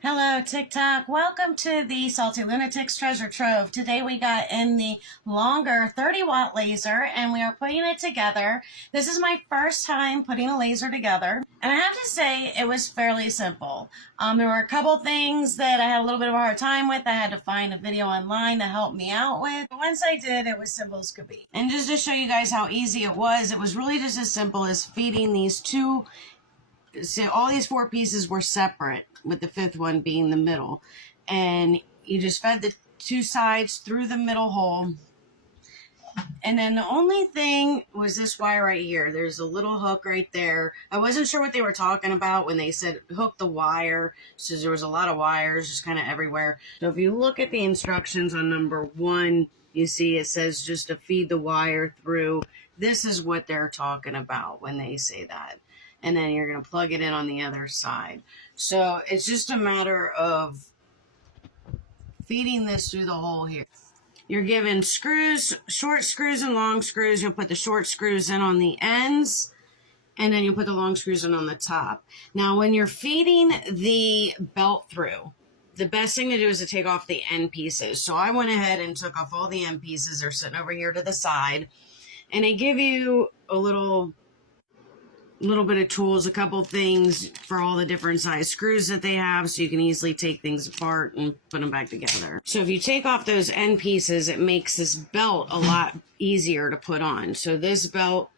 Hello, TikTok. Welcome to the Salty Lunatics Treasure Trove. Today we got in the longer 30-watt laser and we are putting it together. This is my first time putting a laser together. And I have to say it was fairly simple. There were a couple things that I had a little bit of a hard time with. I had to find a video online to help me out with. But once I did, it was simple as could be. And just to show you guys how easy it was really just as simple as feeding these two. So all these four pieces were separate, with the fifth one being the middle. And you just fed the two sides through the middle hole. And then the only thing was this wire right here. There's a little hook right there. I wasn't sure what they were talking about when they said hook the wire. So there was a lot of wires just kind of everywhere. So if you look at the instructions on number 1, you see it says just to feed the wire through. This is what they're talking about when they say that. And then you're going to plug it in on the other side. So it's just a matter of feeding this through the hole here. You're given screws, short screws and long screws. You'll put the short screws in on the ends, and then you'll put the long screws in on the top. Now, when you're feeding the belt through, the best thing to do is to take off the end pieces. So I went ahead and took off all the end pieces. They're sitting over here to the side. And they give you a little bit of tools, a couple things for all the different size screws that they have, so you can easily take things apart and put them back together. So if you take off those end pieces, it makes this belt a lot easier to put on. So this belt,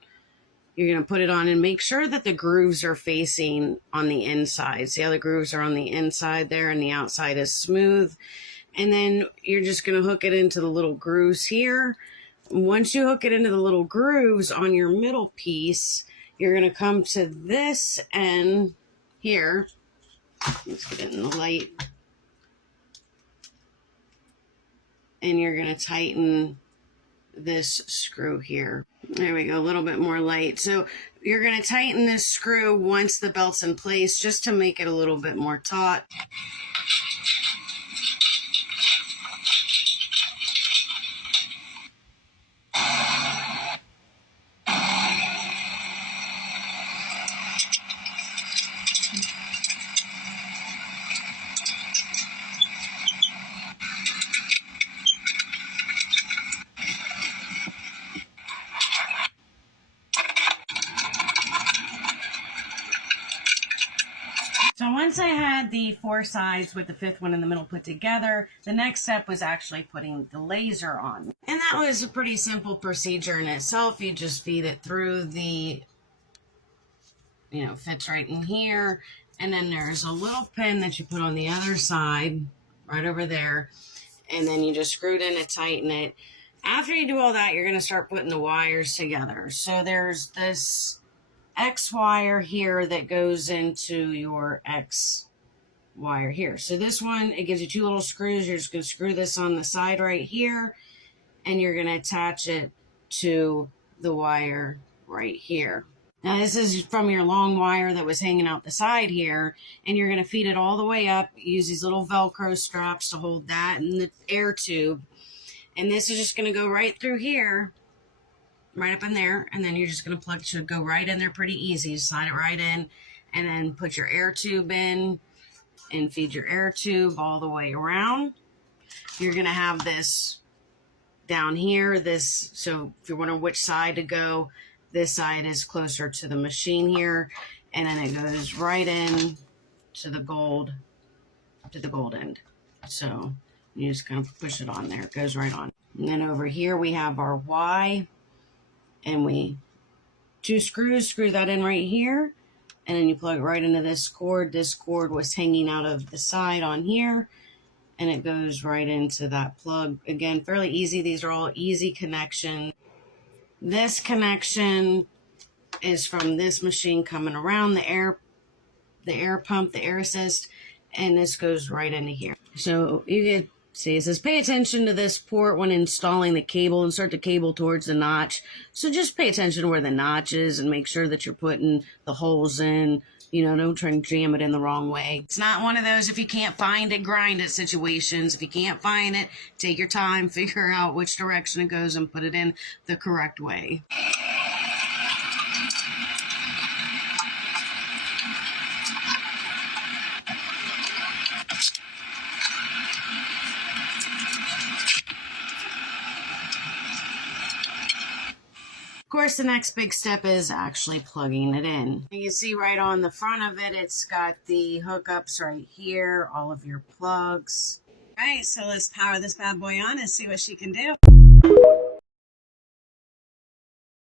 you're going to put it on and make sure that the grooves are facing on the inside. See how the grooves are on the inside there and the outside is smooth. And then you're just going to hook it into the little grooves here. Once you hook it into the little grooves on your middle piece, you're going to come to this end here. Let's get it in the light. And you're going to tighten this screw here. There we go, a little bit more light. So you're going to tighten this screw once the belt's in place, just to make it a little bit more taut. So once I had the four sides with the fifth one in the middle put together, the next step was actually putting the laser on. And that was a pretty simple procedure in itself. You just feed it through the, fits right in here. And then there's a little pin that you put on the other side, right over there. And then you just screw it in to tighten it. After you do all that, you're going to start putting the wires together. So there's this X wire here that goes into your X wire here. So this one, it gives you two little screws. You're just going to screw this on the side right here, and you're going to attach it to the wire right here. Now this is from your long wire that was hanging out the side here, and you're going to feed it all the way up. Use these little Velcro straps to hold that and the air tube. And this is just going to go right through here, right up in there, and then you're just going to plug, it should go right in there pretty easy. Just slide it right in, and then put your air tube in and feed your air tube all the way around. You're going to have this down here, so if you're wondering which side to go, this side is closer to the machine here, and then it goes right in to the gold end. So you just kind of push it on there, it goes right on. And then over here we have our Y, and we screw that in right here, and then you plug it right into this cord. This cord was hanging out of the side on here, and it goes right into that plug. Again, fairly easy. These are all easy connections. This connection is from this machine coming around the air pump, the air assist, and this goes right into here. So you get, see, it says pay attention to this port when installing the cable, and insert the cable towards the notch. So just pay attention to where the notch is and make sure that you're putting the holes in. Don't try and jam it in the wrong way. It's not one of those if you can't find it, grind it situations. If you can't find it, take your time, figure out which direction it goes and put it in the correct way. Of course, the next big step is actually plugging it in. You can see right on the front of it, it's got the hookups right here, all of your plugs. All right, so let's power this bad boy on and see what she can do.